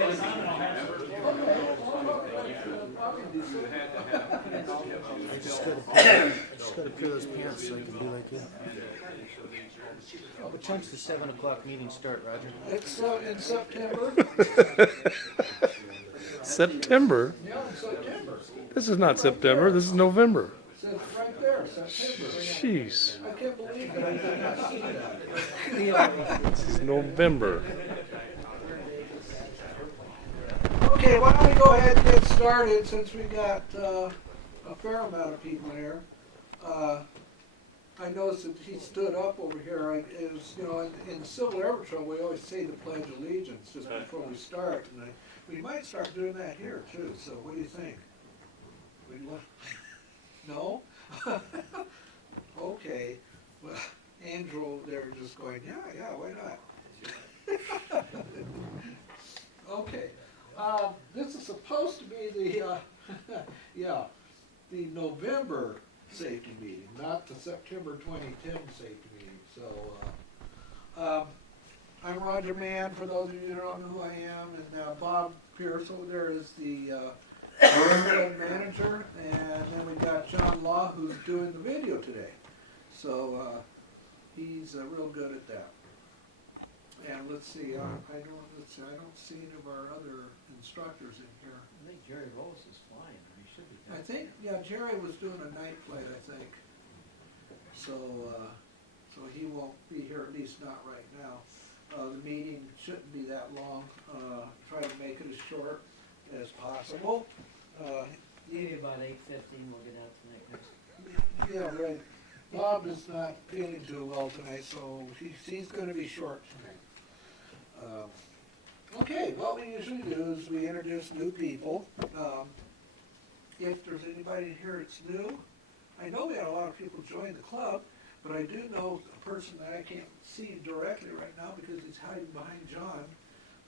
I just gotta clear those pants so I can be like you. What time's the 7 o'clock meeting start, Roger? It's in September. September? Yeah, in September. This is not September, this is November. It says right there, September. Jeez, I can't believe it. I did not see that. this is November. Okay, why don't we go ahead and get started since we got a fair amount of people here. I noticed that he stood up over here. It was, you know, in civil air patrol, we always say the Pledge of Allegiance just before we start. And we might start doing that here too. So what do you think? No? Okay. Well, Andrew, they're just going, yeah, why not? Okay. This is supposed to be the, the November safety meeting, not the September 2010 safety meeting. So, I'm Roger Mann, for those of you who don't know who I am, and Bob Pierce over there is the club manager, and then we got John Law who's doing the video today. So he's real good at that. And let's see, I don't see any of our other instructors in here. I think Jerry Rose is flying, or he should be. I think, yeah, Jerry was doing a night flight, I think. So, so he won't be here, at least not right now. The meeting shouldn't be that long. Try to make it as short as possible. Maybe about 8:15 we'll get out to next. Yeah, right. Bob is not feeling too well tonight, so he's going to be short tonight. Okay, what we usually do is we introduce new people. If there's anybody here that's new, I know we had a lot of people join the club, but I do know a person that I can't see directly right now because he's hiding behind John.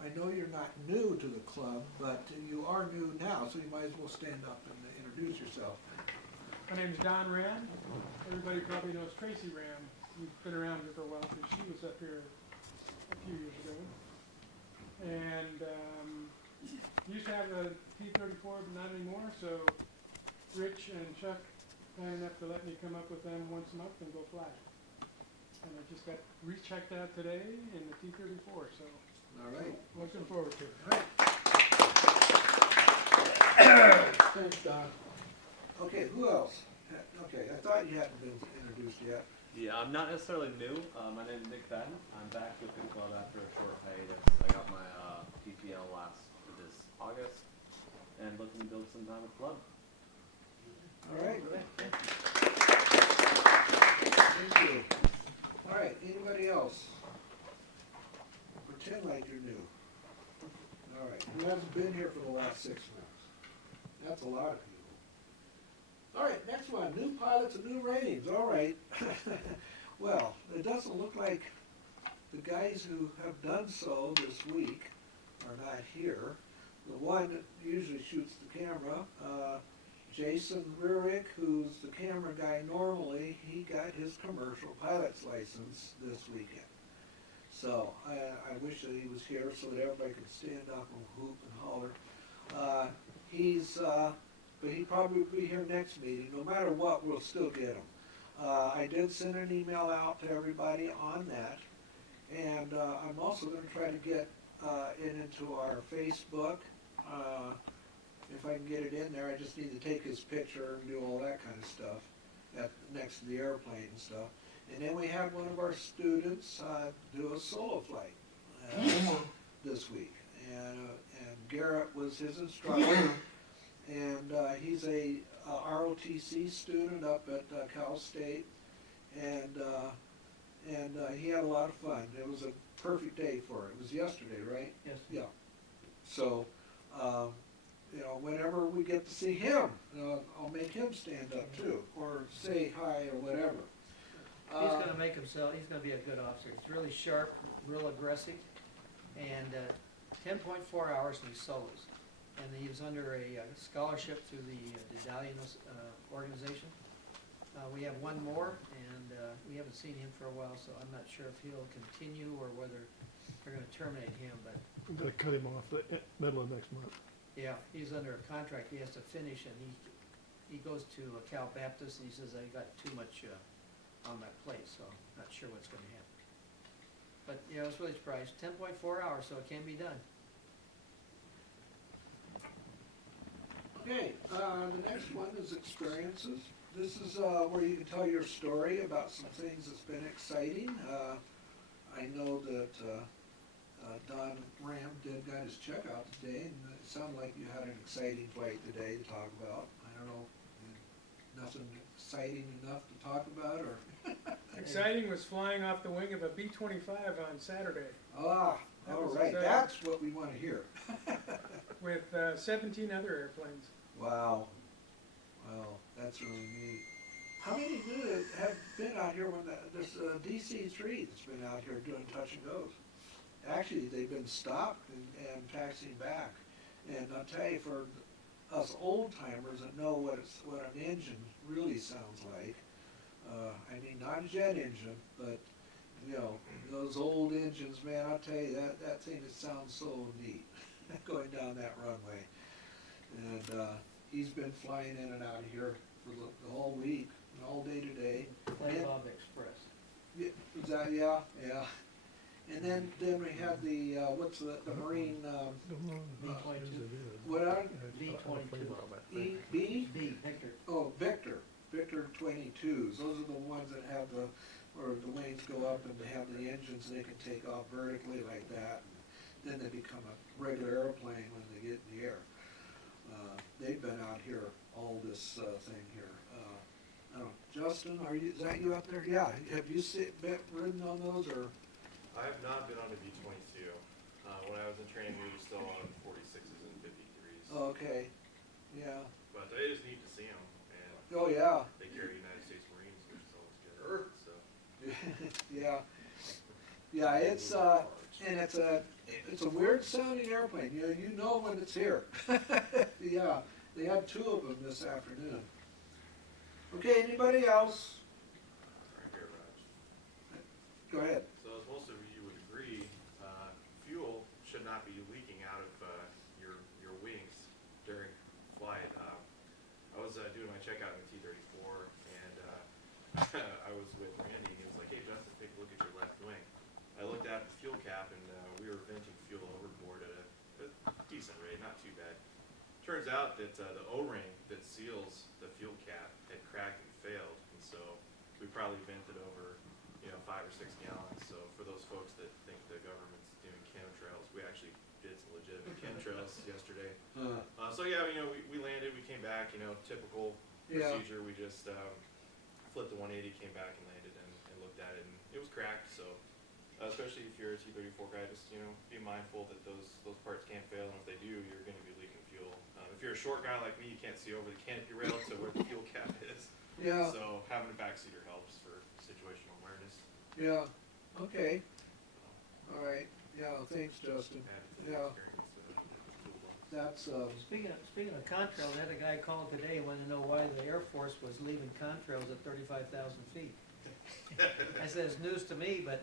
I know you're not new to the club, but you are new now, so you might as well stand up and introduce yourself. My name is Don Ram. Everybody probably knows Tracy Ram. We've been around here for a while because she was up here a few years ago. And used to have a T-34, but not anymore, so Rich and Chuck kind enough to let me come up with them once a month and go fly. And I just got rechecked out today in the T-34, so All right. looking forward to it. All right. Thanks, Don. Okay, who else? Okay, I thought you hadn't been introduced yet. Yeah, I'm not necessarily new. My name is Nick Fadden. I'm back with the club after a short hiatus. I got my PPL this August, and looking to build some time with the club. All right. Thank you. All right, anybody else? Pretend like you're new. All right, who hasn't been here for the last 6 months? That's a lot of people. All right, next one, new pilots and new ratings. All right. Well, it doesn't look like the guys who have done so this week are not here. The one that usually shoots the camera, Jason Rurick, who's the camera guy normally, he got his commercial pilot's license this weekend. So I wish that he was here so that everybody could stand up and whoop and holler. But he probably will be here next meeting. No matter what, we'll still get him. I did send an email out to everybody on that, and I'm also going to try to get it into our Facebook. If I can get it in there, I just need to take his picture and do all that kind of stuff next to the airplane and stuff. And then we had one of our students do a solo flight this week, and Garrett was his instructor. And he's a ROTC student up at Cal State, and he had a lot of fun. It was a perfect day for it. It was yesterday, right? Yes. Yeah. So, you know, whenever we get to see him, I'll make him stand up too, or say hi or whatever. He's going to make himself, he's going to be a good officer. He's really sharp, real aggressive, and 10.4 hours in solos. And he was under a scholarship through the Dedalian organization. We have one more, and we haven't seen him for a while, so I'm not sure if he'll continue or whether they're going to terminate him. But I'm gonna cut him off the middle of next month. Yeah, he's under a contract, he has to finish, and he goes to Cal Baptist, and he says, I got too much, on my plate, so not sure what's gonna happen. But, yeah, I was really surprised, 10.4 hours, so it can be done. Okay, the next one is experiences. This is where you can tell your story about some things that's been exciting. I know that Don Ram got his check out today, and it sounded like you had an exciting flight today to talk about. I don't know, nothing exciting enough to talk about, or? Exciting was flying off the wing of a B-25 on Saturday Ah, That all was right, exciting. that's what we want to hear. with 17 other airplanes. Wow. Well, that's really neat. How many of you have been out here when this DC-3 that's been out here doing touch and goes? Actually, they've been stopped and taxiing back. And I'll tell you, for us old timers that know what an engine really sounds like, I mean, not a jet engine, but you know, those old engines, man, I'll tell you, that thing, it sounds so neat going down that runway. And he's been flying in and out of here for the whole week, and all day today. Flag And- Bob Express. Yeah, is that, yeah. And then we have the, what's the Marine, B-22. what are, B-22. B? B, Victor. Oh, Victor 22s. Those are the ones that have or the wings go up and they have the engines, and they can take off vertically like that. And then they become a regular airplane when they get in the air. They've been out here, all this thing here. I don't know, Justin, is that you out there? Yeah, have you ridden on those, or? I have not been on a V-22. When I was in training, we were still on 46s and 53s. Okay, yeah. But it is neat to see them, and Oh, yeah. they carry United States Marines, which is always good. So Yeah. Yeah, it's a weird sounding airplane. You know when it's here. Yeah, they had two of them this afternoon. Okay, anybody else? right here, Raj. Go ahead. So as most of you would agree, fuel should not be leaking out of your wings during flight. I was doing my checkout in the T-34, and I was with Randy, and he was like, "Hey, Justin, take a look at your left wing." I looked at the fuel cap, and we were venting fuel overboard at a decent rate, not too bad. Turns out that the O-ring that seals the fuel cap had cracked and failed, and so we probably vented over 5 or 6 gallons. So for those folks that think the government's doing chemtrails, we actually did some legitimate chemtrails yesterday. So yeah, we landed, we came back, typical Yeah. procedure. We just flipped the 180, came back and landed and looked at it, and it was cracked. So especially if you're a T-34 guy, just be mindful that those parts can't fail, and if they do, you're going to be leaking fuel. If you're a short guy like me, you can't see over the canopy rail to where the fuel cap is. Yeah. So having a backseater helps for situational awareness. Yeah. Okay. All right. Yeah. Thanks, Justin. Yeah. That's Speaking of contrails, I had a guy call today, wanted to know why the Air Force was leaving contrails at 35,000 feet. I said, it's news to me, but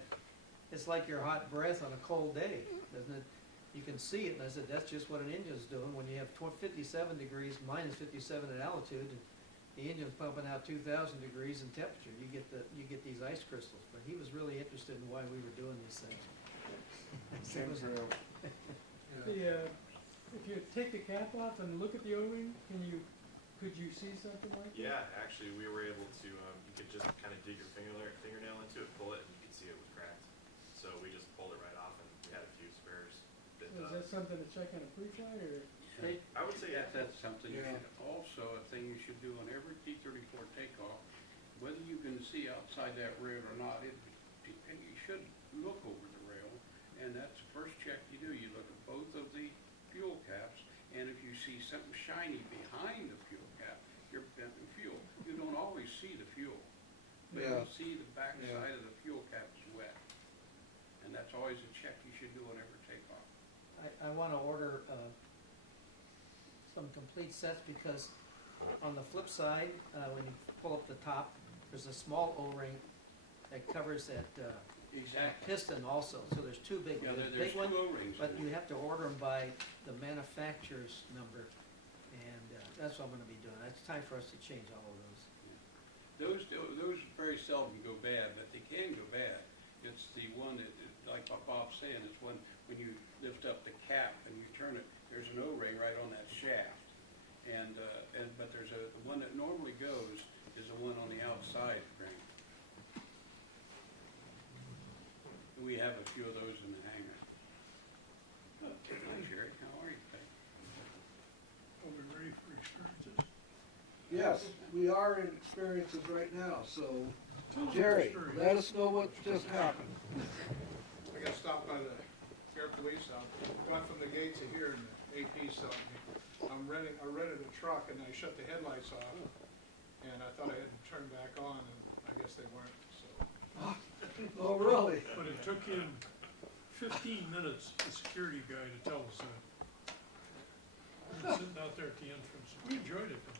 it's like your hot breath on a cold day, doesn't it? You can see it, and I said, that's just what an engine's doing. When you have 57 degrees, minus 57 at altitude, and the engine's pumping out 2,000 degrees in temperature, you get these ice crystals. But he was really interested in why we were doing these things. If you take the cap off and look at the O-ring, could you see something like that? Yeah, actually, we were able to. You could just kind of dig your fingernail into it, pull it, and you could see it was cracked. So we just pulled it right off, and we had a few spares. Is that something to check on a pre-flight, or? I would say That's something you Yeah. should, also a thing you should do on every T-34 takeoff, whether you can see outside that rail or not, you should look over the rail, and that's the first check you do. You look at both of the fuel caps, and if you see something shiny behind the fuel cap, you're venting fuel. You don't always see the fuel, but Yeah. you see the back Yeah. side of the fuel cap is wet, and that's always a check you should do on every takeoff. I want to order some complete sets, because on the flip side, when you pull up the top, there's a small O-ring that covers that Exactly. piston also, so there's two big, Yeah, the there's big one, two O-rings. but you have to order them by the manufacturer's number, and that's what I'm gonna be doing. It's time for us to change all of those. Those very seldom go bad, but they can go bad. It's the one that, like what Bob's saying, it's when you lift up the cap and you turn it, there's an O-ring right on that shaft. But there's the one that normally goes is the one on the outside ring. We have a few of those in the hangar. Hi, Jerry, how are you? Are we ready for experiences? Yes, we are in experiences right now, so Jerry, let us know what just happened. I got stopped by the air police. I went from the gate to here and the AP stopped me. I rented a truck and I shut the headlights off and I thought I had to turn back on and I guess they weren't, so. Oh, really? But it took him 15 minutes, the security guy, to tell us that. We were sitting out there at the entrance. We enjoyed it though.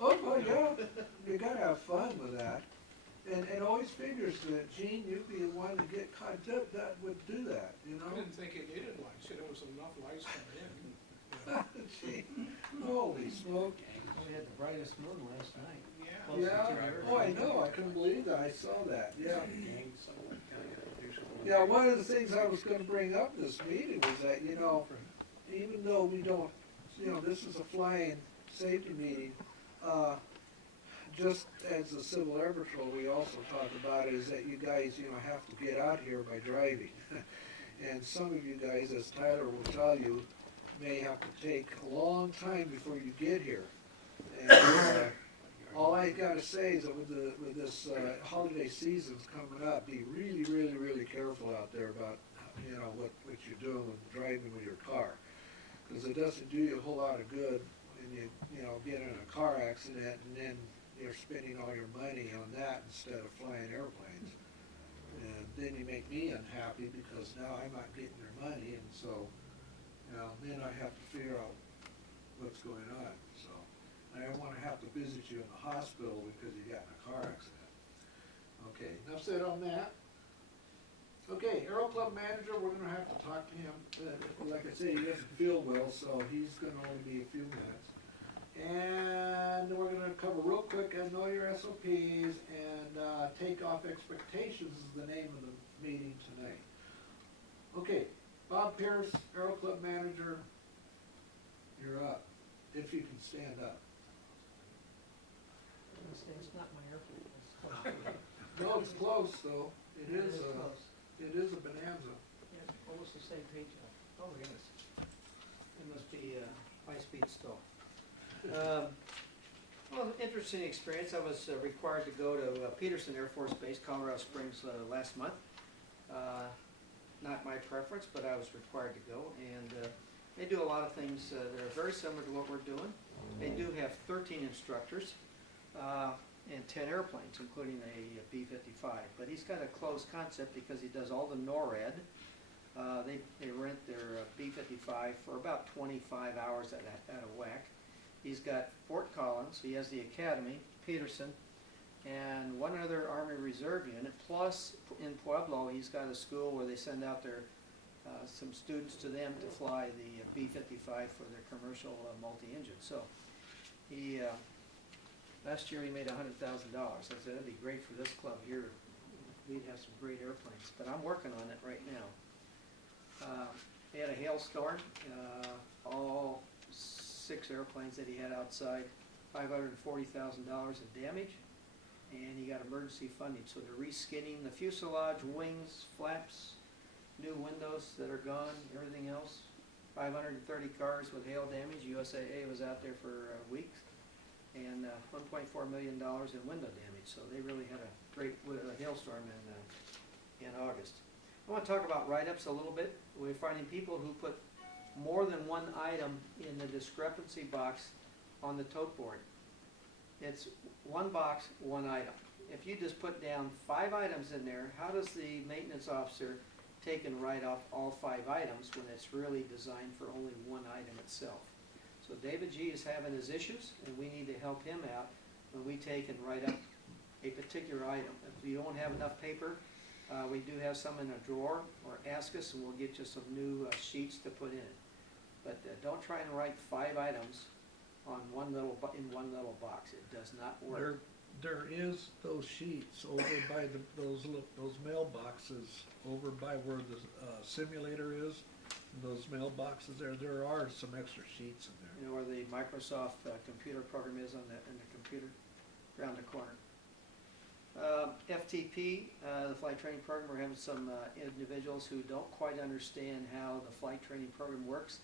Oh, well, yeah, you gotta have fun with that. And it always figures that, Gene, you'd be the one to get caught, that would do that, you I know? didn't think it needed lights. There was enough lights coming in. Gee, holy smoke. We had the brightest moon last night. Yeah. Close to Yeah, 2 oh, I know, I couldn't believe that, I saw that, yeah. Gang, someone kinda got to do something. Yeah, one of the things I was gonna bring up in this meeting was that, you know, even though we don't, you know, this is a flying safety meeting, just as the Civil Air Patrol, we also talk about is that you guys, you know, have to get out here by driving. And some of you guys, as Tyler will tell you, may have to take a long time before you get here. And, all I gotta say is that with this holiday season's coming up, be really, really, really careful out there about, you know, what you're doing with driving with your car. Because it doesn't do you a whole lot of good when you know, get in a car accident and then you're spending all your money on that instead of flying airplanes. And then you make me unhappy because now I'm not getting your money, and so, you know, then I have to figure out what's going on, so. I don't wanna have to visit you in the hospital because you got in a car accident. Okay, enough said on that. Okay, Aero Club manager, we're gonna have to talk to him. Like I say, he doesn't feel well, so he's gonna only be a few minutes. And we're gonna cover real quick, know your SOPs, and take off expectations is the name of the meeting tonight. Okay, Bob Pierce, Aero Club manager, you're up, if you can stand up. It's not my airplane, it's close. No, it's close though. It is close. it is a bonanza. Yeah, almost the same page. Oh, yes. It must be high-speed still. Well, interesting experience. I was required to go to Peterson Air Force Base, Colorado Springs, last month. Not my preference, but I was required to go. And they do a lot of things that are very similar to what we're doing. They do have 13 instructors and 10 airplanes, including a B-55. But he's got a closed concept because he does all the NORAD. They rent their B-55 for about 25 hours at a whack. He's got Fort Collins, he has the Academy, Peterson, and one other Army Reserve unit, plus in Pueblo he's got a school where they send out their some students to them to fly the B-55 for their commercial multi-engine. So he last year he made $100,000. I said that'd be great for this club here. We'd have some great airplanes, but I'm working on it right now. He had a hailstorm, all 6 airplanes that he had outside, $540,000 in damage, and he got emergency funding. So they're reskinning the fuselage, wings, flaps, new windows that are gone, everything else. 530 cars with hail damage. USAA was out there for weeks, and $1.4 million in window damage. So they really had a great hailstorm in August. I want to talk about write-ups a little bit. We're finding people who put more than one item in the discrepancy box on the tote board. It's one box, one item. If you just put down 5 items in there, how does the maintenance officer take and write off all 5 items when it's really designed for only one item itself? So David G is having his issues, and we need to help him out when we take and write up a particular item. If you don't have enough paper We do have some in a drawer, or ask us and we'll get you some new sheets to put in it. But don't try and write 5 items on in one little box. It does not work. There is those sheets over by those mailboxes over by where the simulator is. Those mailboxes there are some extra sheets in there. You know where the Microsoft computer program is in the computer, around the corner. FTP, the flight training program, we're having some individuals who don't quite understand how the flight training program works,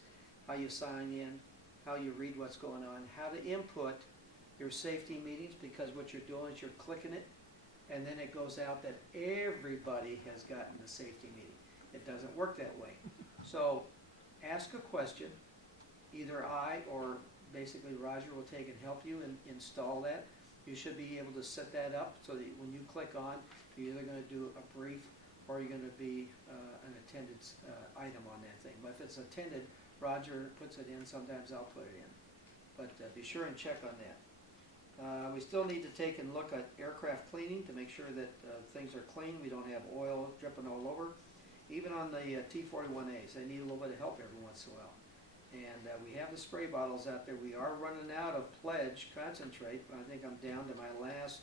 how you sign in, how you read what's going on, how to input your safety meetings, because what you're doing is you're clicking it, and then it goes out that everybody has gotten the safety meeting. It doesn't work that way. So ask a question. Either I or basically Roger will take and help you and install that. You should be able to set that up so that when you click on, you're either going to do a brief or you're going to be an attendance item on that thing. But if it's attended, Roger puts it in. Sometimes I'll put it in. But be sure and check on that. We still need to take and look at aircraft cleaning to make sure that things are clean. We don't have oil dripping all over. Even on the T-41As, they need a little bit of help every once in a while. And we have the spray bottles out there. We are running out of pledge concentrate, but I think I'm down to my last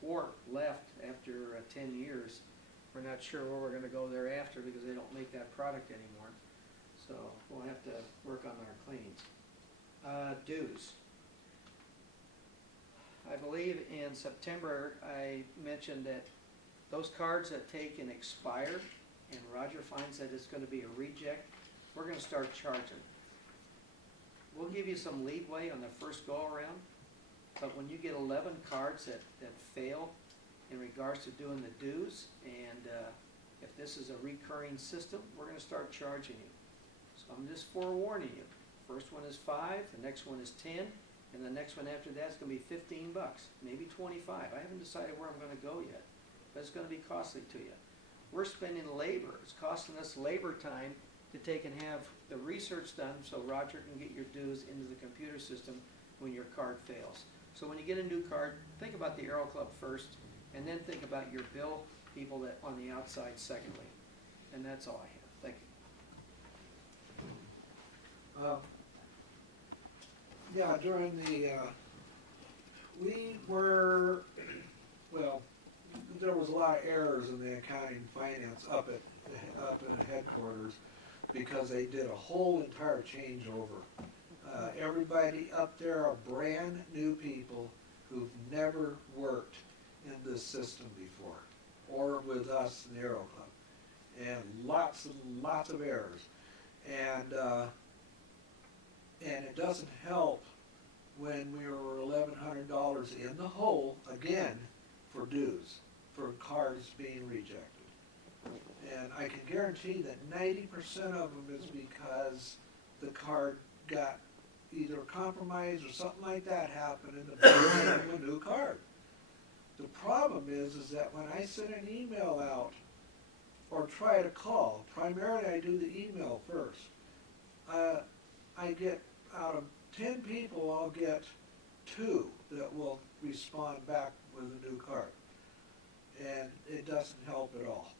quart left after 10 years. We're not sure where we're going to go thereafter because they don't make that product anymore. So we'll have to work on our cleanings. Dues. I believe in September I mentioned that those cards that take and expire, and Roger finds that it's going to be a reject, we're going to start charging. We'll give you some leeway on the first go around, but when you get 11 cards that fail in regards to doing the dues, and if this is a recurring system, we're going to start charging you. So I'm just forewarning you. First one is 5, the next one is 10, and the next one after that is going to be 15 bucks, maybe 25. I haven't decided where I'm going to go yet, but it's going to be costly to you. We're spending labor. It's costing us labor time to take and have the research done so Roger can get your dues into the computer system when your card fails. So when you get a new card, think about the Aero Club first, and then think about your bill people that on the outside secondly. And that's all I have. Thank you. Yeah, during the, we were, well, there was a lot of errors in the accounting and finance up in headquarters because they did a whole entire changeover. Everybody up there are brand new people who've never worked in this system before or with us in the Aero Club. And lots of errors. And it doesn't help when we were $1,100 in the hole again for dues, for cards being rejected. And I can guarantee that 90% of them is because the card got either compromised or something like that happened in the beginning of a new card. The problem is that when I send an email out or try to call, primarily I do the email first. I get out of 10 people, I'll get 2 that will respond back with a new card. And it doesn't help at all.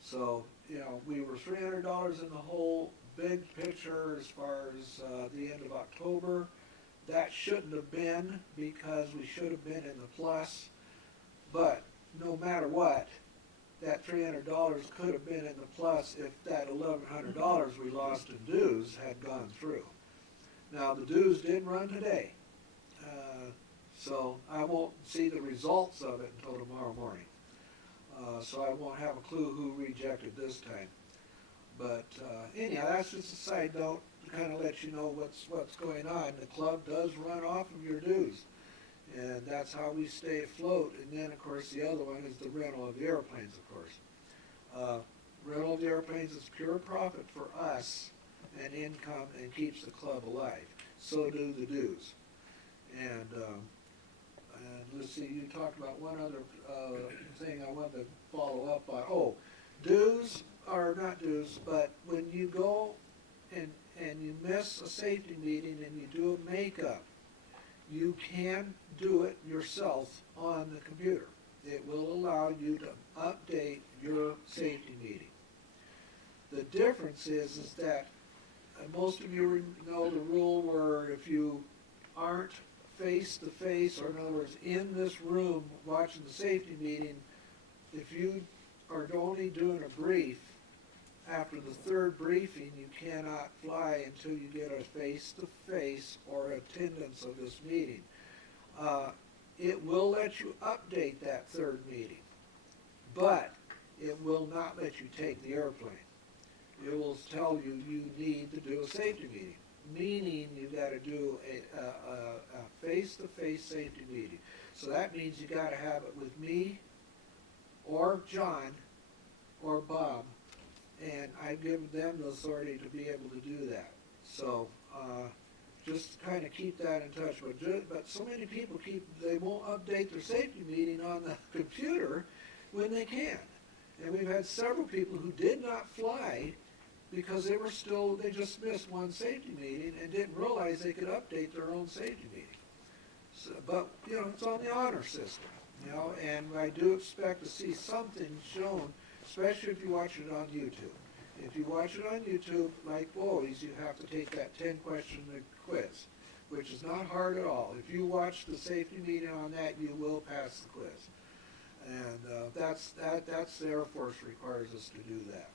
So, you know, we were $300 in the hole, big picture as far as the end of October. That shouldn't have been because we should have been in the plus. But no matter what, that $300 could have been in the plus if that $1,100 we lost in dues had gone through. Now, the dues did run today, so I won't see the results of it until tomorrow morning. So I won't have a clue who rejected this time. But anyhow, that's just a side note to kind of let you know what's going on. The club does run off of your dues, and that's how we stay afloat. And then, of course, the other one is the rental of the airplanes, of course. Rental of the airplanes is pure profit for us and income and keeps the club alive. So do the dues. And let's see, you talked about one other thing I wanted to follow up on. Oh, dues are not dues, but when you go and you miss a safety meeting and you do a makeup, you can do it yourself on the computer. it will allow you to update your safety meeting. The difference is that most of you know the rule where if you aren't face to face, or in other words, in this room watching the safety meeting, if you are only doing a brief, after the third briefing, you cannot fly until you get a face-to-face or attendance of this meeting. It will let you update that third meeting, but it will not let you take the airplane. It will tell you you need to do a safety meeting, meaning you've got to do a face-to-face safety meeting. So that means you got to have it with me or John or Bob, and I've given them the authority to be able to do that. So just kind of keep that in touch. But so many people they won't update their safety meeting on the computer when they can. And we've had several people who did not fly because they just missed one safety meeting and didn't realize they could update their own safety meeting. So, but, it's on the honor system, and I do expect to see something shown, especially if you watch it on YouTube. If you watch it on YouTube, like always, you have to take that 10-question quiz, which is not hard at all. If you watch the safety meeting on that, you will pass the quiz. And that's the Air Force requires us to do that.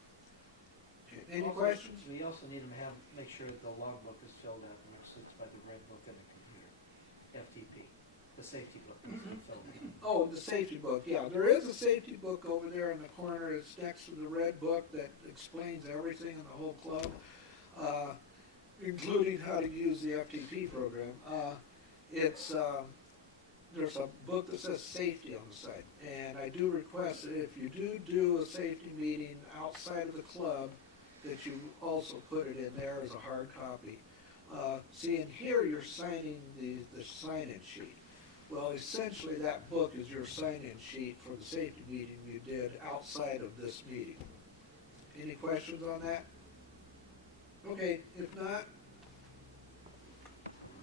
Okay. Any Also, questions? We also need them to make sure that the logbook is filled out and looks by the red book in the computer, FTP, the safety book is filled in. Oh, the safety book, yeah. There is a safety book over there in the corner. It's next to the red book that explains everything in the whole club, including how to use the FTP program. There's a book that says safety on the side, and I do request that if you do a safety meeting outside of the club, that you also put it in there as a hard copy. See, in here you're signing the sign-in sheet. Well, essentially that book is your sign-in sheet for the safety meeting you did outside of this meeting. Any questions on that? Okay, if not,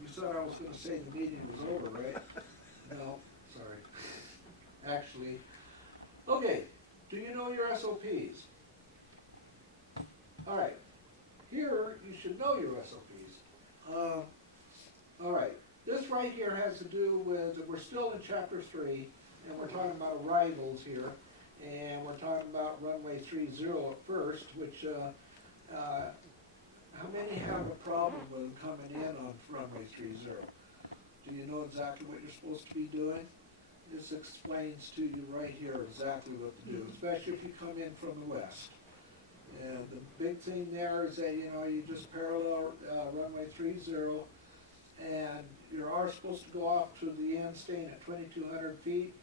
you said I was going to say the meeting was over, right? No, sorry. Actually, okay, do you know your SOPs? All right, here you should know your SOPs. All right, this right here has to do with, we're still in chapter 3, and we're talking about arrivals here, and we're talking about runway 30 at first, which, how many have a problem with coming in on runway 30? Do you know exactly what you're supposed to be doing? This explains to you right here exactly what to do, especially if you come in from the west. And the big thing there is that, you just parallel runway 30, and you are supposed to go off to the end, staying at 2,200 feet.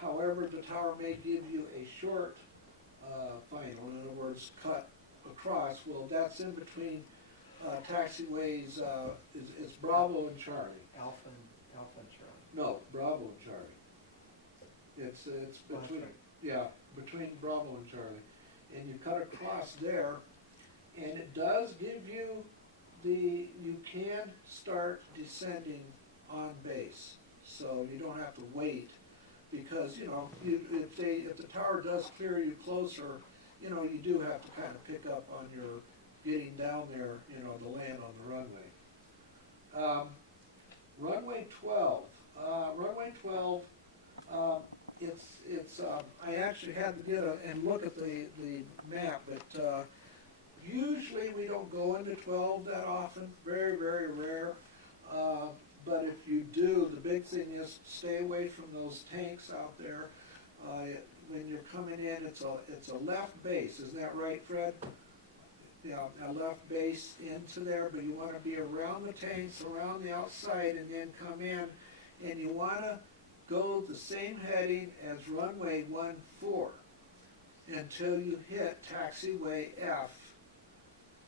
However, the tower may give you a short final, in other words, cut across. Well, that's in between taxiways, it's Bravo and Charlie. Alpha and Charlie. No, Bravo and Charlie. It's between, Okay. yeah, between Bravo and Charlie. And you cut across there, and it does give you you can start descending on base. So you don't have to wait, because, if the tower does clear you closer, you do have to kind of pick up on your getting down there, to land on the runway. Runway 12. Runway 12, I actually had to get and look at the map, but usually we don't go into 12 that often, very, very rare. But if you do, the big thing is stay away from those tanks out there. When you're coming in, it's a left base, isn't that right, Fred? Yeah, a left base into there, but you want to be around the tanks, around the outside, and then come in, and you want to go the same heading as runway 14 until you hit taxiway F,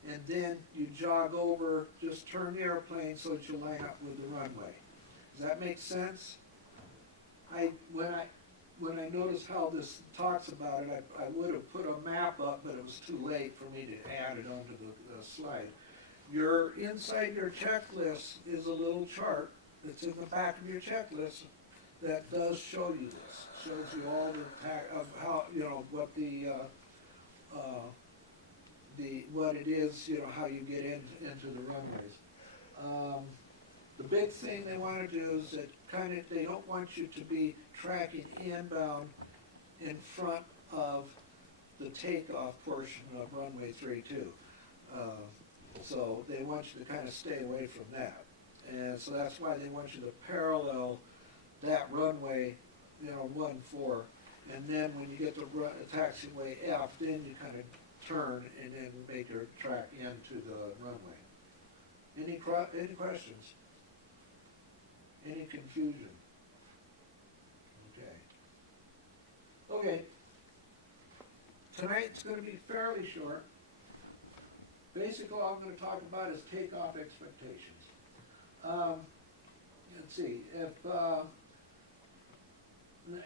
and then you jog over, just turn the airplane so that you line up with the runway. Does that make sense? When I noticed how this talks about it, I would have put a map up, but it was too late for me to add it onto the slide. Inside your checklist is a little chart that's in the back of your checklist that does show you this, shows you all of how, what what it is, how you get into the runways. The big thing they want to do is that they don't want you to be tracking inbound in front of the takeoff portion of runway 32. So they want you to kind of stay away from that. And so that's why they want you to parallel that runway, 1-4. And then when you get to taxiway F, then you kind of turn and then make your track into the runway. Any questions? Any confusion? Okay. Tonight's going to be fairly short. Basically, all I'm going to talk about is takeoff expectations. Let's see,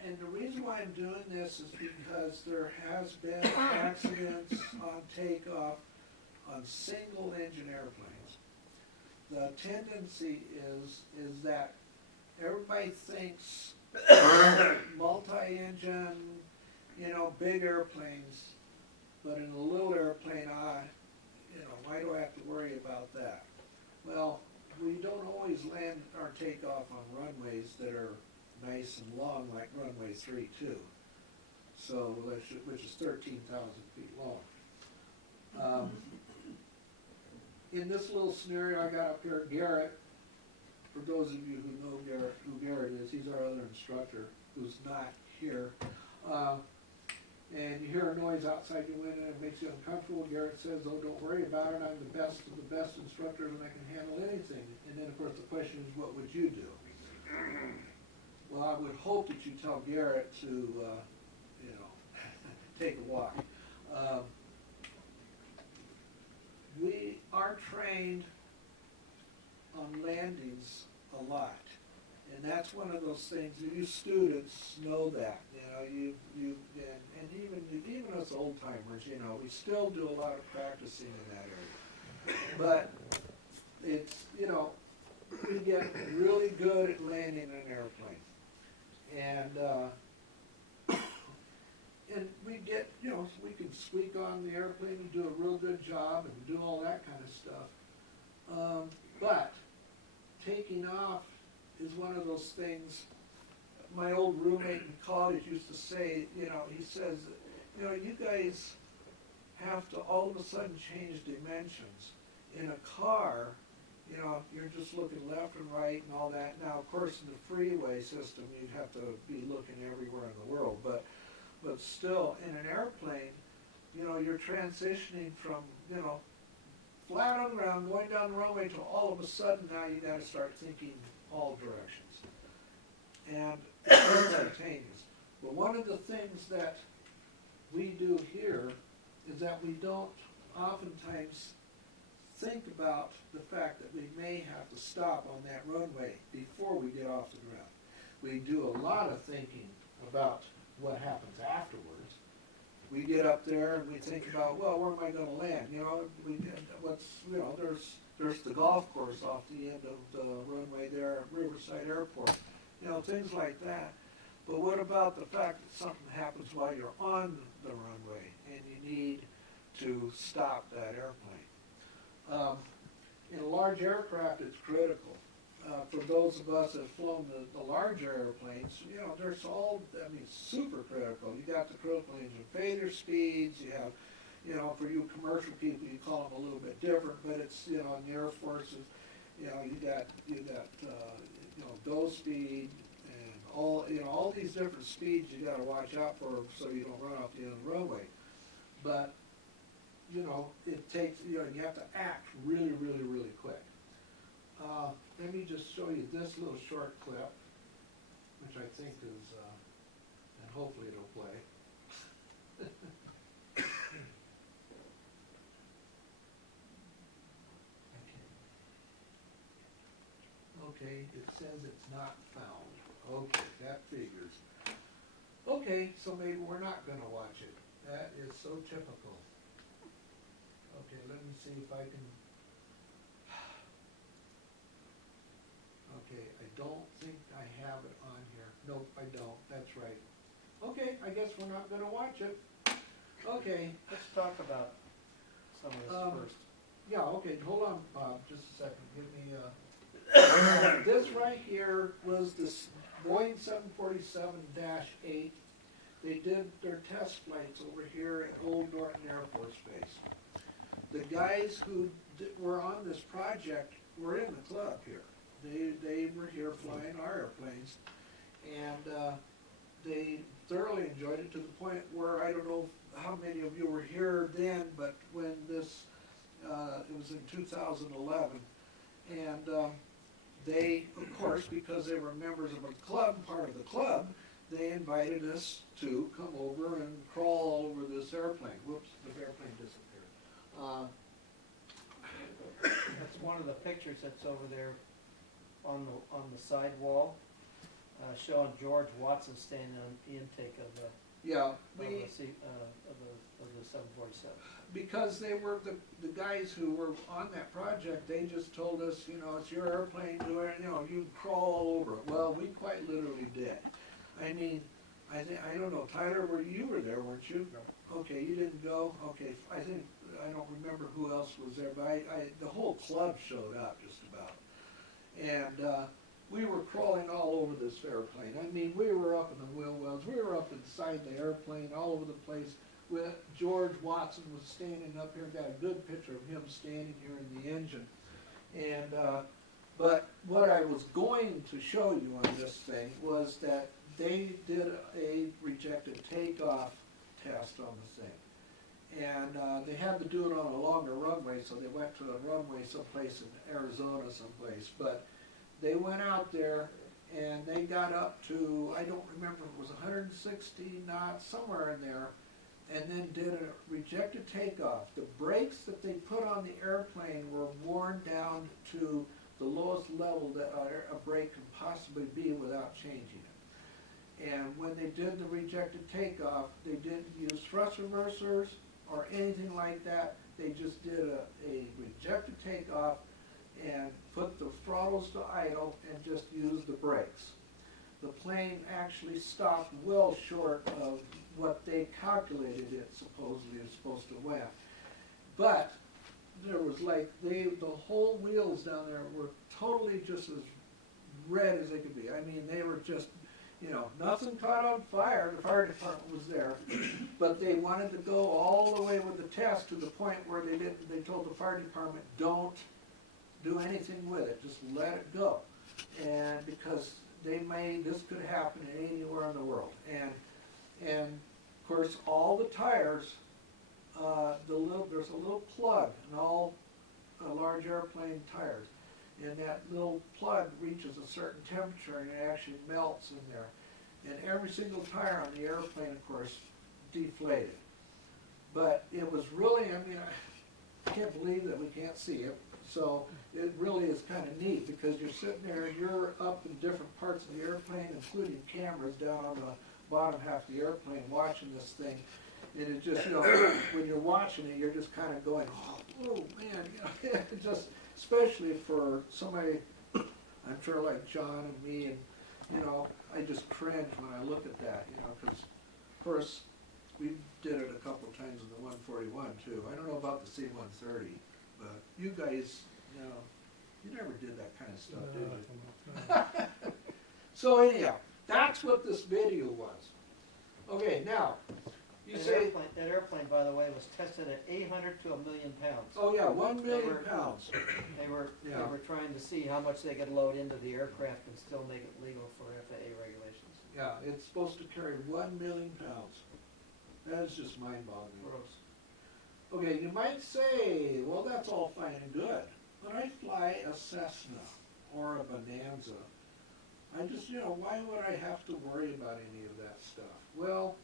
and the reason why I'm doing this is because there has been accidents on takeoff on single engine airplanes. The tendency is that everybody thinks multi-engine, big airplanes, but in a little airplane, why do I have to worry about that? Well, we don't always land our takeoff on runways that are nice and long, like runway 32, so which is 13,000 feet long. In this little scenario I got up here, Garrett, for those of you who know who Garrett is, he's our other instructor who's not here. And you hear a noise outside your window and it makes you uncomfortable. Garrett says, oh, don't worry about it. I'm the best of the best instructors and I can handle anything. And then, of course, the question is, what would you do? Well, I would hope that you tell Garrett to, take a walk. We are trained on landings a lot. And that's one of those things, you students know that, and even us old timers, we still do a lot of practicing in that area. But it's, we get really good at landing an airplane. And we get, we can squeak on the airplane and do a real good job and do all that kind of stuff. But taking off is one of those things. My old roommate in college used to say, he says, you guys have to all of a sudden change dimensions. In a car, you're just looking left and right and all that. Now, of course, in the freeway system, you'd have to be looking everywhere in the world. But still, in an airplane, you're transitioning from, flat on the ground, going down the runway, to all of a sudden now you got to start thinking all directions. And it's instantaneous. But one of the things that we do here is that we don't oftentimes think about the fact that we may have to stop on that runway before we get off the ground. We do a lot of thinking about what happens afterwards. We get up there and we think about, well, where am I going to land? There's the golf course off the end of the runway there at Riverside Airport. Things like that. But what about the fact that something happens while you're on the runway and you need to stop that airplane? In a large aircraft, it's critical. For those of us that have flown the larger airplanes, there's super critical. You got the critical engine failure speeds. You have, for you commercial people, you call them a little bit different, but it's, in the Air Forces, you got dose speed and all these different speeds you got to watch out for so you don't run off the end of the runway. But it takes, you have to act really, really, really quick. Let me just show you this little short clip, which I think is, and hopefully it'll play. Okay, it says it's not found. Okay, that figures. Okay, so maybe we're not going to watch it. That is so typical. Okay, let me see if I can. Okay, I don't think I have it on here. Nope, I don't, that's right. Okay, I guess we're not gonna watch it. Okay, Let's talk about some of this first. yeah, okay, hold on, Bob, just a second, give me, this right here was this Boeing 747-8. They did their test flights over here at Old Norton Air Force Base. The guys who were on this project were in the club here. They were here flying our airplanes, and they thoroughly enjoyed it to the point where, I don't know how many of you were here then, but when this, it was in 2011, and they, of course, because they were members of a club, part of the club, they invited us to come over and crawl all over this airplane. Whoops, the airplane disappeared. That's one of the pictures that's over there on the side wall, showing George Watson standing on the intake of the, Yeah, of the 747. because they were the guys who were on that project, they just told us, you know, it's your airplane, do it, you know, you can crawl all over it. Well, we quite literally did. I mean, I don't know, Tyler, you were there, weren't you? No. Okay, you didn't go? Okay, I don't remember who else was there, but the whole club showed up just about. And we were crawling all over this airplane. I mean, we were up in the wheel wells, we were up inside the airplane, all over the place. With George Watson was standing up here, got a good picture of him standing here in the engine. And, but what I was going to show you on this thing was that they did a rejected takeoff test on the thing. And they had to do it on a longer runway, so they went to a runway someplace in Arizona someplace. But they went out there and they got up to, I don't remember, it was 160 knots, somewhere in there, and then did a rejected takeoff. The brakes that they put on the airplane were worn down to the lowest level that a brake can possibly be without changing it. And when they did the rejected takeoff, they didn't use thrust reversers or anything like that. They just did a rejected takeoff and put the throttles to idle and just used the brakes. The plane actually stopped well short of what they calculated it supposedly is supposed to win. But there was like, the whole wheels down there were totally just as red as they could be. I mean, they were just, you know, nothing caught on fire. The fire department was there, but they wanted to go all the way with the test to the point where they told the fire department, don't do anything with it, just let it go. And because this could happen anywhere in the world. And of course, all the tires, there's a little plug in all large airplane tires. And that little plug reaches a certain temperature and it actually melts in there. And every single tire on the airplane, of course, deflated. But it was really, I mean, I can't believe that we can't see it. So it really is kind of neat because you're sitting there and you're up in different parts of the airplane, including cameras down on the bottom half of the airplane watching this thing. And it just, you know, when you're watching it, you're just kind of going, oh man, you know, just, especially for somebody, I'm sure like John and me, and, you know, I just cringe when I look at that, you know, because, of course, we did it a couple of times in the 141 too. I don't know about the C-130, but you guys, you know, you never did that kind of stuff, did you? So anyhow, that's what this video was. Okay, now, you say, That airplane, by the way, was tested at 800 to 1,000,000 pounds. oh yeah, 1 million pounds. They were Yeah. trying to see how much they could load into the aircraft and still make it legal for FAA regulations. Yeah, it's supposed to carry 1 million pounds. That is just mind-boggling. Gross. Okay, you might say, well, that's all fine and good. When I fly a Cessna or a Bonanza, I just, you know, why would I have to worry about any of that stuff? Well,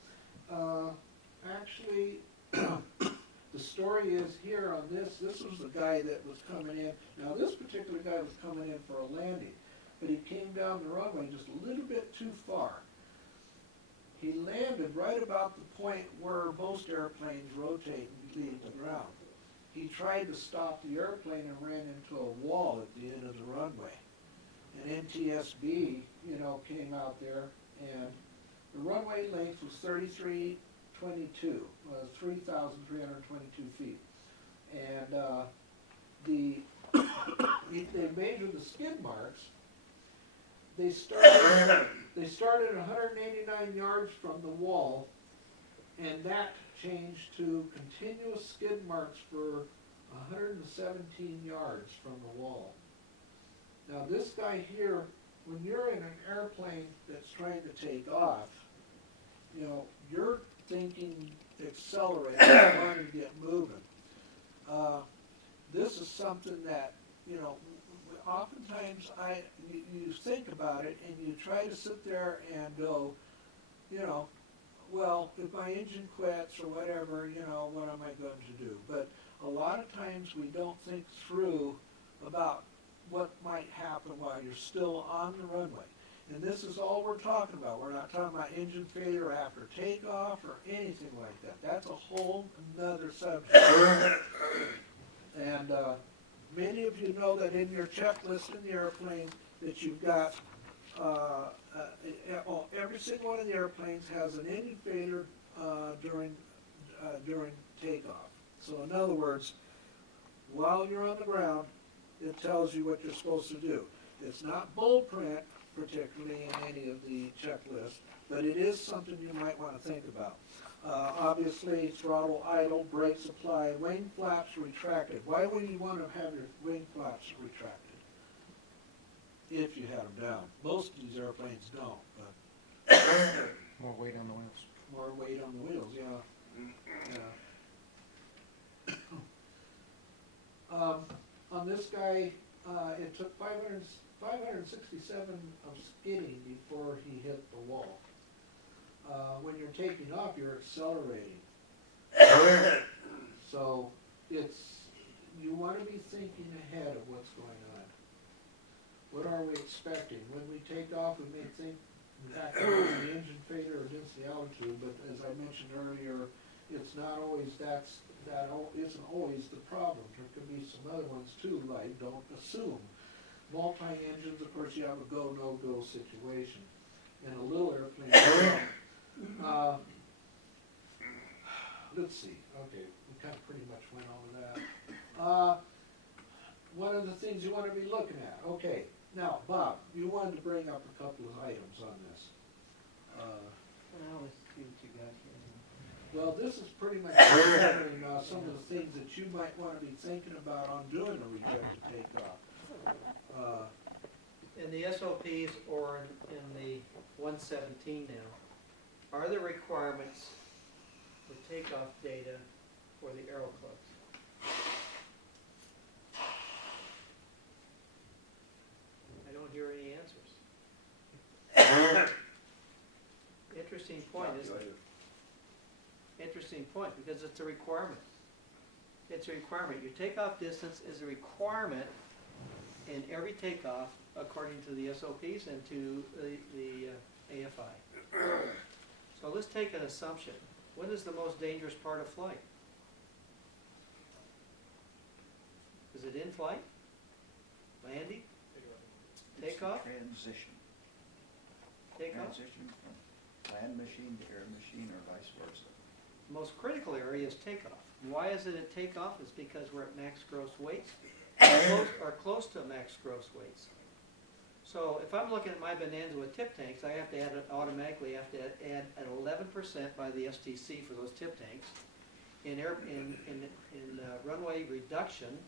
actually, the story is here on this. This was the guy that was coming in. Now, this particular guy was coming in for a landing, but he came down the runway just a little bit too far. He landed right about the point where most airplanes rotate and leave the ground. He tried to stop the airplane and ran into a wall at the end of the runway. And NTSB, you know, came out there and the runway length was 3322, 3,322 feet. And they measured the skid marks. They started at 189 yards from the wall, and that changed to continuous skid marks for 117 yards from the wall. Now this guy here, when you're in an airplane that's trying to take off, you know, you're thinking accelerate, wanting to get moving. This is something that, you know, oftentimes you think about it and you try to sit there and go, you know, well, if my engine quits or whatever, you know, what am I going to do? But a lot of times we don't think through about what might happen while you're still on the runway. And this is all we're talking about. We're not talking about engine failure after takeoff or anything like that. That's a whole nother subject. And many of you know that in your checklist in the airplane that you've got, every single one of the airplanes has an engine failure during takeoff. So in other words, while you're on the ground, it tells you what you're supposed to do. It's not bold print, particularly in any of the checklists, but it is something you might want to think about. Obviously, throttle idle, brake supply, wing flaps retracted. Why would you want to have your wing flaps retracted if you had them down? Most of these airplanes don't, but More weight on the wheels. more weight on the wheels, yeah. On this guy, it took 567 of skidding before he hit the wall. When you're taking off, you're accelerating. So you want to be thinking ahead of what's going on. What are we expecting? When we take off, we may think back to the engine failure against the altitude, but as I mentioned earlier, it's not always that isn't always the problem. There could be some other ones too, like don't assume. Multi-engines, of course, you have a go, no-go situation. In a little airplane, let's see, okay, we kind of pretty much went over that. One of the things you want to be looking at, okay, now, Bob, you wanted to bring up a couple of items on this. Well, let's see what you got here. Well, this is pretty much covering some of the things that you might want to be thinking about on doing a rejected takeoff. In the SOPs or in the 117 now, are there requirements for takeoff data for the aero clubs? I don't hear any answers. Interesting point, isn't it? Interesting point, because it's a requirement. It's a requirement. Your takeoff distance is a requirement in every takeoff according to the SOPs and to the AFI. So let's take an assumption. What is the most dangerous part of flight? Is it in flight? Landing? Takeoff? Transition. Takeoff? Transition from land machine to air machine or vice versa. Most critical area is takeoff. Why is it at takeoff? It's because we're at max gross weights, or close to max gross weights. So if I'm looking at my Bonanza with tip tanks, I have to add automatically have to add at 11% by the STC for those tip tanks. In runway reduction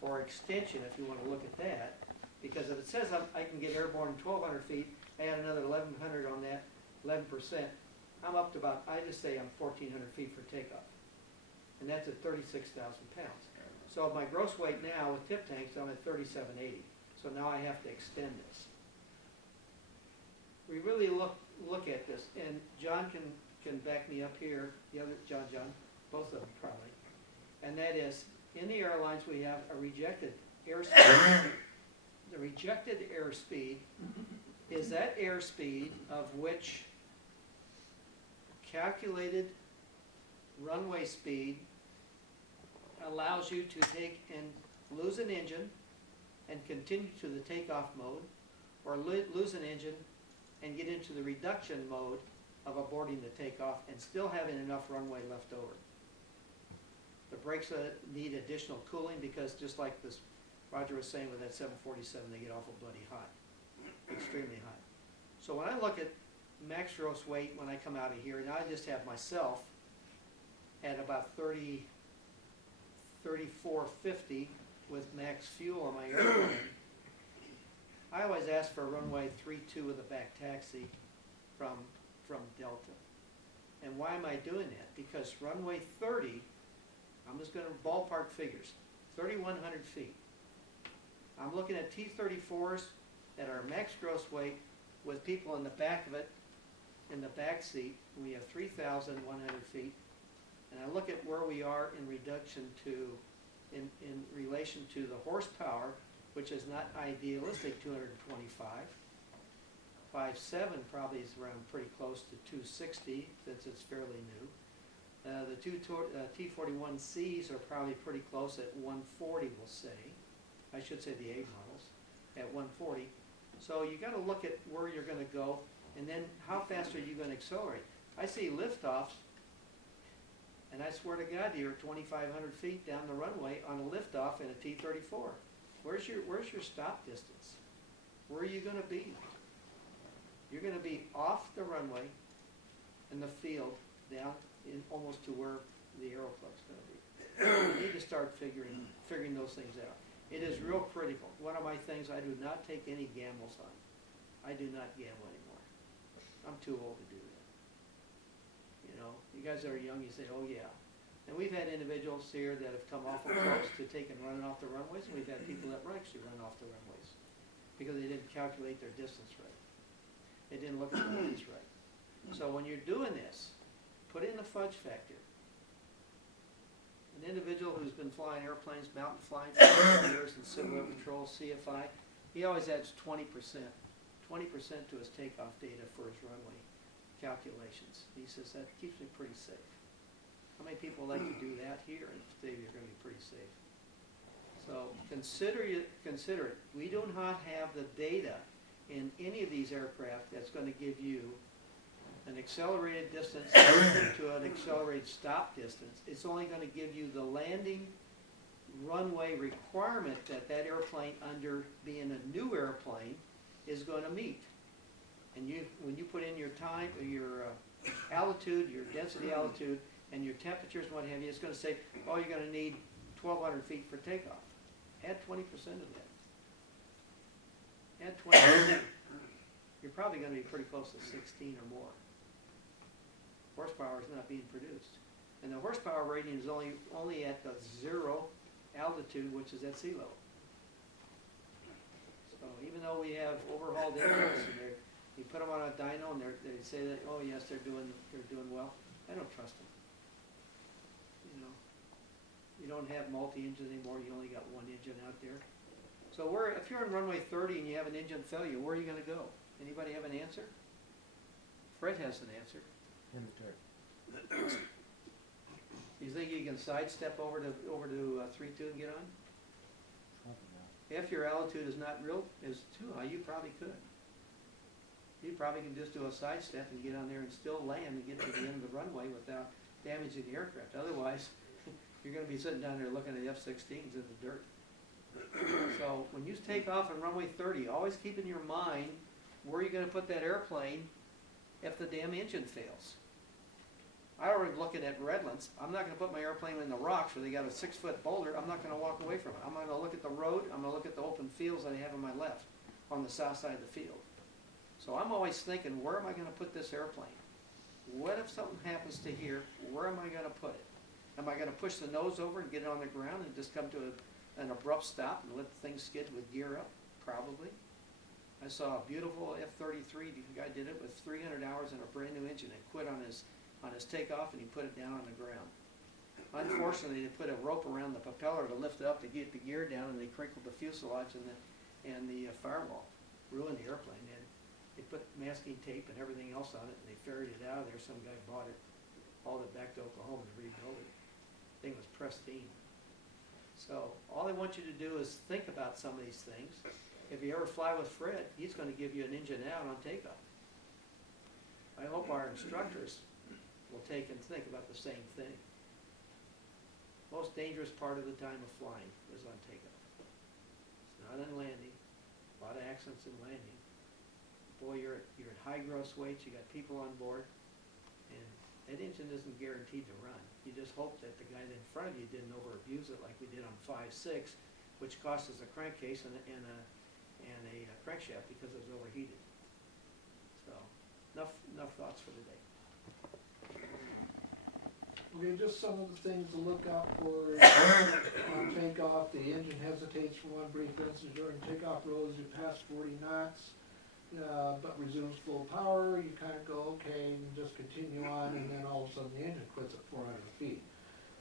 or extension, if you want to look at that, because if it says I can get airborne 1,200 feet, add another 1,100 on that 11%. I'm up to about, I just say I'm 1,400 feet for takeoff. And that's at 36,000 pounds. So my gross weight now with tip tanks, I'm at 3,780. So now I have to extend this. We really look at this, and John can back me up here, the other, John, both of them probably. And that is, in the airlines we have a rejected airspeed. The rejected airspeed is that airspeed of which calculated runway speed allows you to take and lose an engine and continue to the takeoff mode, or lose an engine and get into the reduction mode of aborting the takeoff and still having enough runway left over. The brakes need additional cooling because just like this Roger was saying with that 747, they get awful bloody hot, extremely hot. So when I look at max gross weight when I come out of here, and I just have myself at about 3450 with max fuel on my airplane, I always ask for a runway 32 with a back taxi from Delta. And why am I doing that? Because runway 30, I'm just going to ballpark figures, 3,100 feet. I'm looking at T-34s that are max gross weight with people in the back of it, in the back seat. We have 3,100 feet. And I look at where we are in reduction to, in relation to the horsepower, which is not idealistic, 225. 5.7 probably is around pretty close to 260 since it's fairly new. The two T-41Cs are probably pretty close at 140, we'll say. I should say the A models at 140. So you got to look at where you're going to go, and then how fast are you going to accelerate? I see liftoffs, and I swear to God, you're 2,500 feet down the runway on a liftoff in a T-34. Where's your stop distance? Where are you going to be? You're going to be off the runway in the field down in almost to where the aero club's going to be. You need to start figuring those things out. It is real critical. One of my things, I do not take any gambles on. I do not gamble anymore. I'm too old to do that. You know, you guys that are young, you say, oh yeah. And we've had individuals here that have come awful close to taking running off the runways, and we've had people that actually run off the runways because they didn't calculate their distance right. They didn't look at the winds right. So when you're doing this, put in the fudge factor. An individual who's been flying airplanes, mountain flying for 20 years in civil air patrol, CFI, he always adds 20% to his takeoff data for his runway calculations. He says that keeps me pretty safe. How many people like to do that here and say you're going to be pretty safe? So consider it. We do not have the data in any of these aircraft that's going to give you an accelerated distance to an accelerated stop distance. It's only going to give you the landing runway requirement that that airplane, under being a new airplane, is going to meet. And when you put in your time, your altitude, your density altitude, and your temperatures and what have you, it's going to say, oh, you're going to need 1,200 feet for takeoff. Add 20% of that. Add 20%. You're probably going to be pretty close to 16 or more. Horsepower is not being produced. And the horsepower rating is only at the zero altitude, which is at sea level. So even though we have overhauled engines, and you put them on a dyno and they say that, oh yes, they're doing well, I don't trust them. You know, you don't have multi-engines anymore. You only got one engine out there. So if you're on runway 30 and you have an engine failure, where are you going to go? Anybody have an answer? Fred has an answer. You think you can sidestep over to 3.2 and get on? If your altitude is too high, you probably could. You probably can just do a sidestep and get on there and still land and get to the end of the runway without damaging the aircraft. Otherwise, you're going to be sitting down there looking at F-16s in the dirt. So when you take off on runway 30, always keep in your mind where you're going to put that airplane if the damn engine fails. I already looking at Redlands. I'm not going to put my airplane in the rocks where they got a 6-foot boulder. I'm not going to walk away from it. I'm going to look at the road. I'm going to look at the open fields that I have on my left on the south side of the field. So I'm always thinking, where am I going to put this airplane? What if something happens to here? Where am I going to put it? Am I going to push the nose over and get it on the ground and just come to an abrupt stop and let the thing skid with gear up? Probably. I saw a beautiful F-33. The guy did it with 300 hours in a brand new engine and quit on his takeoff, and he put it down on the ground. Unfortunately, they put a rope around the propeller to lift it up to get the gear down, and they crinkled the fuselage and the firewall, ruined the airplane. And they put masking tape and everything else on it, and they ferried it out of there. Some guy bought it, hauled it back to Oklahoma to rebuild it. The thing was pristine. So all I want you to do is think about some of these things. If you ever fly with Fred, he's going to give you an engine out on takeoff. I hope our instructors will take and think about the same thing. Most dangerous part of the time of flying is on takeoff. It's not on landing. A lot of accidents in landing. Boy, you're at high gross weights, you got people on board, and that engine isn't guaranteed to run. You just hope that the guy in front of you didn't over abuse it like we did on 5.6, which cost us a crankcase and a crankshaft because it was overheated. So, enough thoughts for the day. Okay, just some of the things to look out for on takeoff. The engine hesitates for one brief instant during takeoff. Rose you pass 40 knots, but resumes full power. You kind of go, okay, and just continue on, and then all of a sudden the engine quits at 400 feet.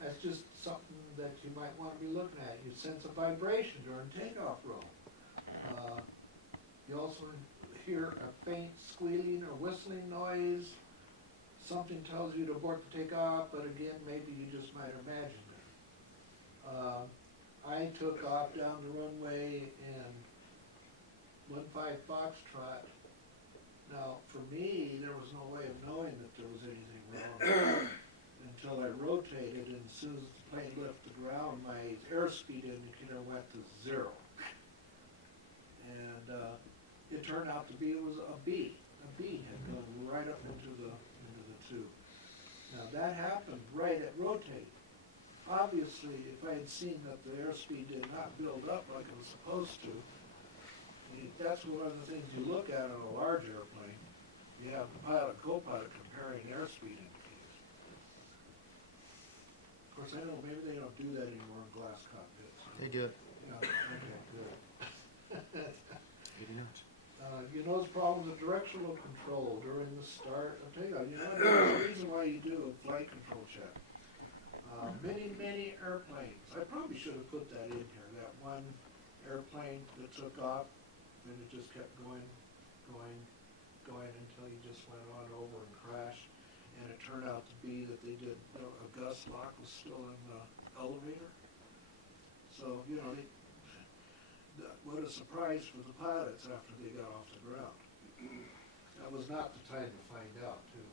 That's just something that you might want to be looking at. You sense a vibration during takeoff roll. You also hear a faint squealing or whistling noise. Something tells you to abort the takeoff, but again, maybe you just might imagine it. I took off down the runway in 1-5 Foxtrot. Now, for me, there was no way of knowing that there was anything wrong until I rotated, and as soon as the plane lifted the ground, my airspeed indicator went to 0. And it turned out to be, it was a B. A B had gone right up into the tube. Now that happened right at rotate. Obviously, if I had seen that the airspeed did not build up like it was supposed to, that's one of the things you look at on a large airplane. You have the pilot, co-pilot comparing airspeed indicators. Of course, I know maybe they don't do that anymore in glass cockpits. They do it. Yeah, okay, good. You notice problems with directional control during the start of takeoff. You know, there's a reason why you do a flight control check. Many airplanes, I probably should have put that in here, that one airplane that took off, and it just kept going until you just went on over and crashed. And it turned out to be that they did, a gust lock was still in the elevator. So, you know, what a surprise for the pilots after they got off the ground. That was not the time to find out, too.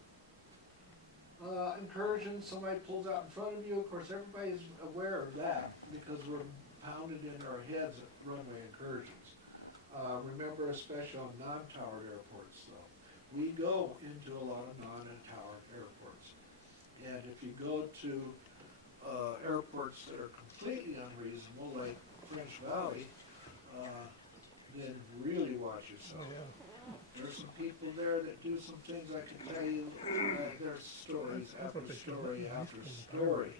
Incursion, somebody pulls out in front of you. Of course, everybody's aware of that because we're pounded in our heads at runway incursions. Remember, especially on non-towered airports, though. We go into a lot of non-towered airports. And if you go to airports that are completely unreasonable, like French Valley, then really watch yourself. There's some people there that do some things I can tell you. There's stories after story after story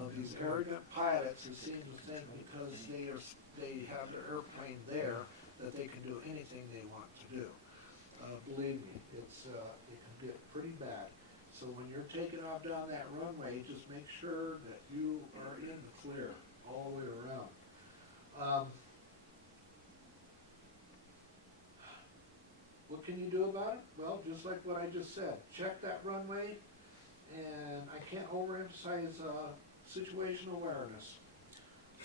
of these arrogant pilots who seem to think because they have their airplane there that they can do anything they want to do. Believe me, it can get pretty bad. So when you're taking off down that runway, just make sure that you are in the clear all the way around. What can you do about it? Well, just like what I just said, check that runway, and I can't overemphasize situational awareness.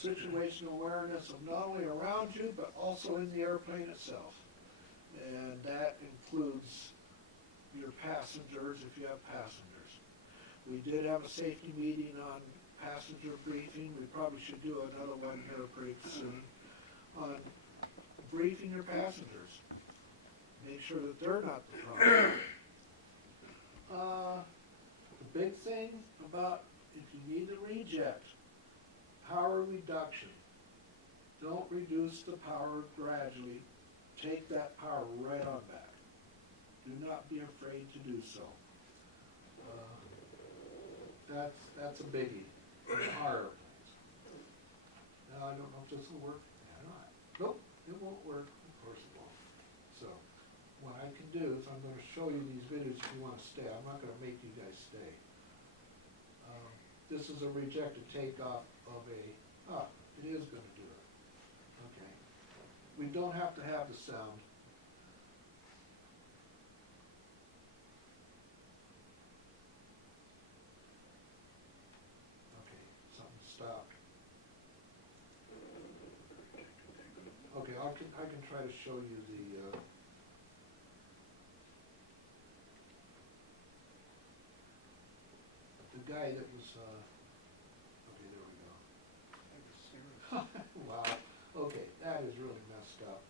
Situational awareness of not only around you, but also in the airplane itself. And that includes your passengers, if you have passengers. We did have a safety meeting on passenger briefing. We probably should do another one here pretty soon on briefing your passengers. Make sure that they're not the problem. The big thing about if you need to reject, power reduction. Don't reduce the power gradually. Take that power right on back. Do not be afraid to do so. That's a biggie in our airplanes. Now, I don't know if this will work or not. Nope, it won't work. Of course it won't. So, what I can do is I'm going to show you these videos if you want to stay. I'm not going to make you guys stay. This is a rejected takeoff of a, it is going to do it. Okay. We don't have to have the sound. Okay, something stopped. Okay, I can try to show you the guy that was, okay, there we go. Wow, okay, that is really messed up.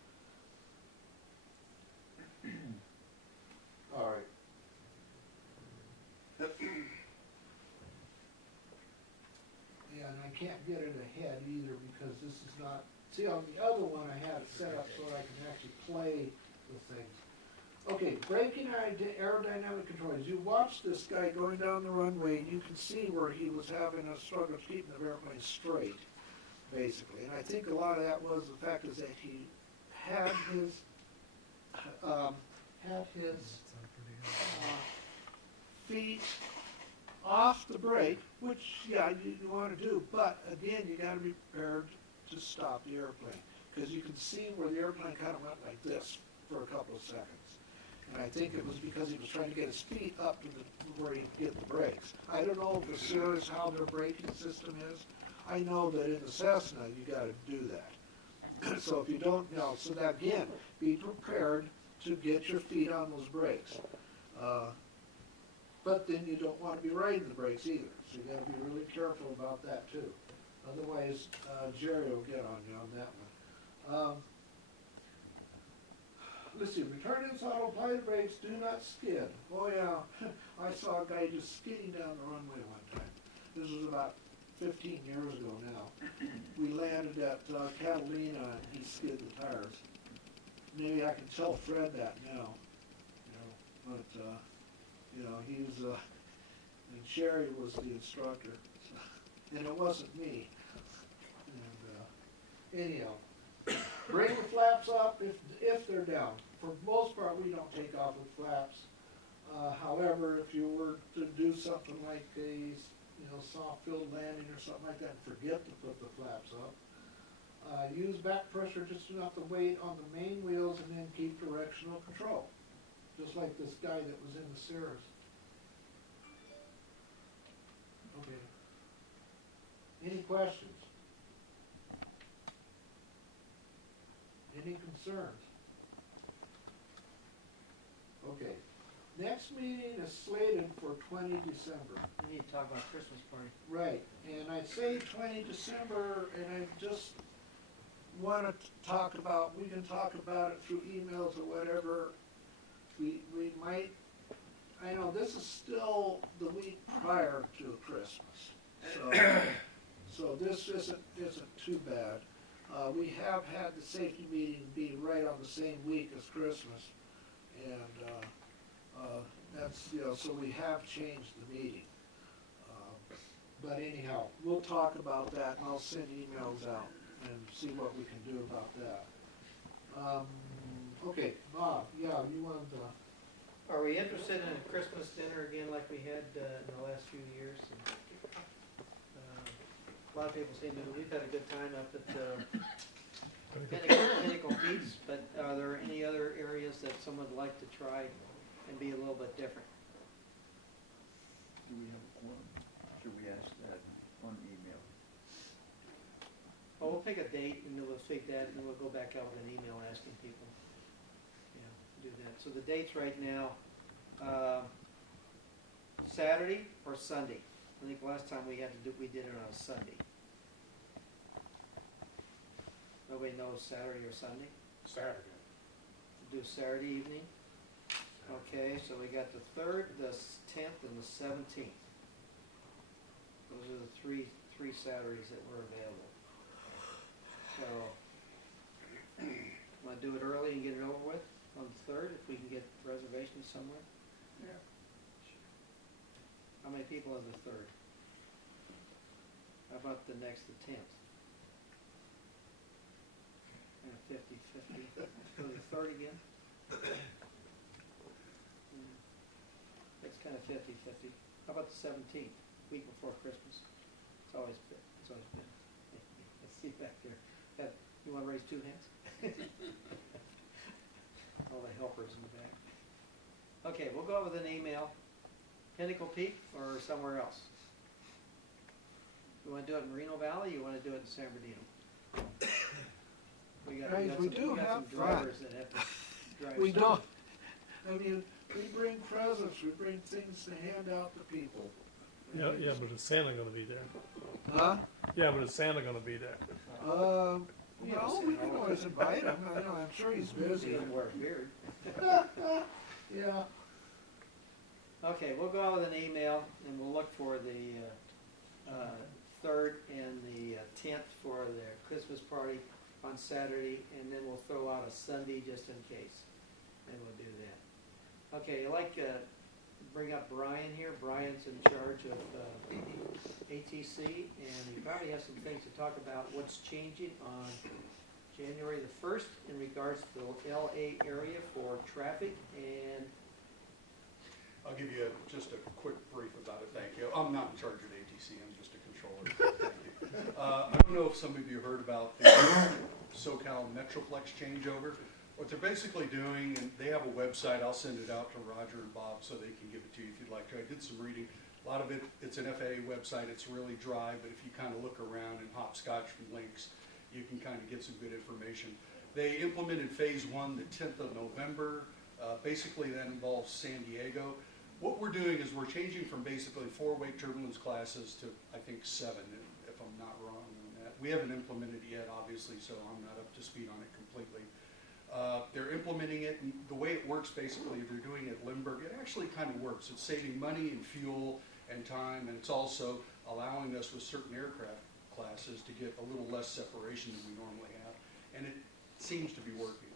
All right. Yeah, and I can't get it ahead either because this is not, see on the other one I had it set up so I can actually play the things. Okay, braking aerodynamic control. As you watch this guy going down the runway, you can see where he was having a struggle keeping the airplane straight, basically. And I think a lot of that was the fact is that he had his, feet off the brake, which, yeah, you want to do, but again, you got to be prepared to stop the airplane, because you can see where the airplane kind of went like this for a couple of seconds. And I think it was because he was trying to get his feet up to where he'd get the brakes. I don't know if the Cirrus, how their braking system is. I know that in the Cessna, you got to do that. So if you don't know, so that again, be prepared to get your feet on those brakes. But then you don't want to be riding the brakes either, so you got to be really careful about that too. Otherwise, Jerry will get on you on that one. Let's see, return inside, apply the brakes, do not skid. Oh yeah, I saw a guy just skidding down the runway one time. This was about 15 years ago now. We landed at Catalina and he skid the tires. Maybe I can tell Fred that now, but he's, and Sherry was the instructor, so, and it wasn't me. And anyhow, bring the flaps up if they're down. For the most part, we don't take off with flaps. However, if you were to do something like a soft field landing or something like that, and forget to put the flaps up, use back pressure just enough to weight on the main wheels and then keep directional control. Just like this guy that was in the Cirrus. Okay. Any questions? Any concerns? Okay. Next meeting is slated for 20 December. We need to talk about Christmas party. Right, and I say 20 December, and I just want to talk about, we can talk about it through emails or whatever. We might, I know this is still the week prior to Christmas, so this isn't too bad. We have had the safety meeting be right on the same week as Christmas, and that's, so we have changed the meeting. But anyhow, we'll talk about that, and I'll send emails out and see what we can do about that. Okay, Bob, yeah, you wanted to... Are we interested in a Christmas dinner again like we had in the last few years? And, a lot of people seem to, we've had a good time up at Pinnacle Peaks, but are there any other areas that someone would like to try and be a little bit different? Do we have a forum? Should we ask that on email? Well, we'll pick a date and then we'll take that and then we'll go back out with an email asking people. Do that. So the dates right now, Saturday or Sunday. I think last time we did it on a Sunday. Nobody knows Saturday or Sunday? Saturday. Do Saturday evening? Okay, so we got the 3rd, the 10th, and the 17th. Those are the three Saturdays that were available. So, want to do it early and get it over with? On the 3rd, if we can get reservations somewhere? Yeah. How many people on the 3rd? How about the 10th? 50-50. Go to the 3rd again? It's kind of 50-50. How about the 17th, week before Christmas? It's always been. Let's see back there. You want to raise 2 hands? All the helpers in the back. Okay, we'll go with an email. Pinnacle Peak or somewhere else? You want to do it in Moreno Valley? You want to do it in San Bernardino? We got some drivers that have to drive. We don't, I mean, we bring presents, we bring things to hand out to people. Yeah, yeah, but is Santa gonna be there? Huh? Yeah, but is Santa gonna be there? Well, we can always invite him. I know, I'm sure he's busy. Wear a beard. Yeah. Okay, we'll go out with an email and we'll look for the 3rd and the 10th for the Christmas party on Saturday, and then we'll throw out a Sunday just in case, and we'll do that. Okay, I'd like to bring up Brian here. Brian's in charge of ATC, and he probably has some things to talk about what's changing on January the 1st in regards to the LA area for traffic and I'll give you just a quick brief about it, thank you. I'm not in charge of ATC, I'm just a controller. Thank you. I don't know if some of you heard about the SoCal Metroplex changeover. What they're basically doing, and they have a website, I'll send it out to Roger and Bob so they can give it to you if you'd like to. I did some reading. A lot of it, it's an FAA website, it's really dry, but if you kind of look around and hopscotch from links, you can kind of get some good information. They implemented phase 1 the 10th of November. Basically that involves San Diego. What we're doing is we're changing from basically 4 wake turbulence classes to, I think, 7, if I'm not wrong on that. We haven't implemented it yet, obviously, so I'm not up to speed on it completely. They're implementing it, and the way it works, basically, if you're doing it at Lindbergh, it actually kind of works. It's saving money and fuel and time, and it's also allowing us with certain aircraft classes to get a little less separation than we normally have. And it seems to be working.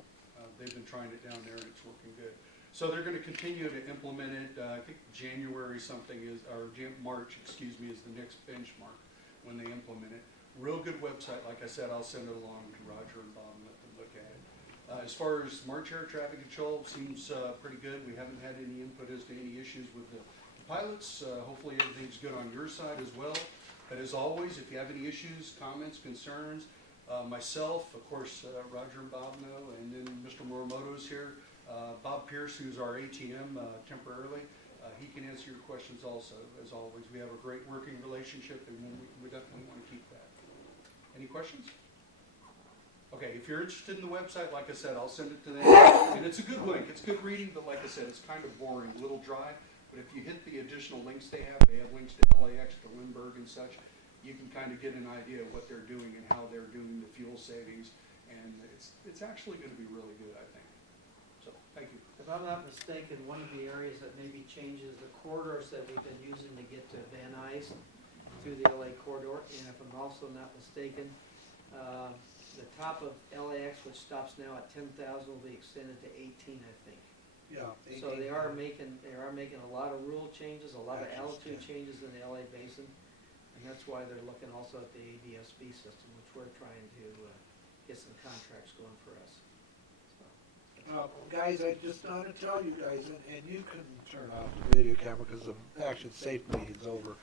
They've been trying it down there, and it's working good. So they're going to continue to implement it. I think January something is, or March, excuse me, is the next benchmark when they implement it. Real good website. Like I said, I'll send it along to Roger and Bob and let them look at it. As far as March air traffic control, seems pretty good. We haven't had any input as to any issues with the pilots. Hopefully everything's good on your side as well. But as always, if you have any issues, comments, concerns, myself, of course, Roger and Bob know, and then Mr. Morimoto's here. Bob Pierce, who's our ATM temporarily, he can answer your questions also. As always, we have a great working relationship, and we definitely want to keep that. Any questions? Okay, if you're interested in the website, like I said, I'll send it to them. And it's a good link. It's good reading, but like I said, it's kind of boring, a little dry. But if you hit the additional links they have links to LAX, to Lindbergh and such, you can kind of get an idea of what they're doing and how they're doing the fuel savings. And it's actually going to be really good, I think. So, thank you. if I'm not mistaken, one of the areas that maybe changes the corridors that we've been using to get to Van Nuys through the LA corridor, and if I'm also not mistaken, the top of LAX, which stops now at 10,000, will be extended to 18, I think. Yeah. So they are making a lot of rule changes, a lot of altitude changes in the LA basin, and that's why they're looking also at the ADSB system, which we're trying to get some contracts going for us. Guys, I just want to tell you guys, and you can turn off the video camera because the action safety meeting's over.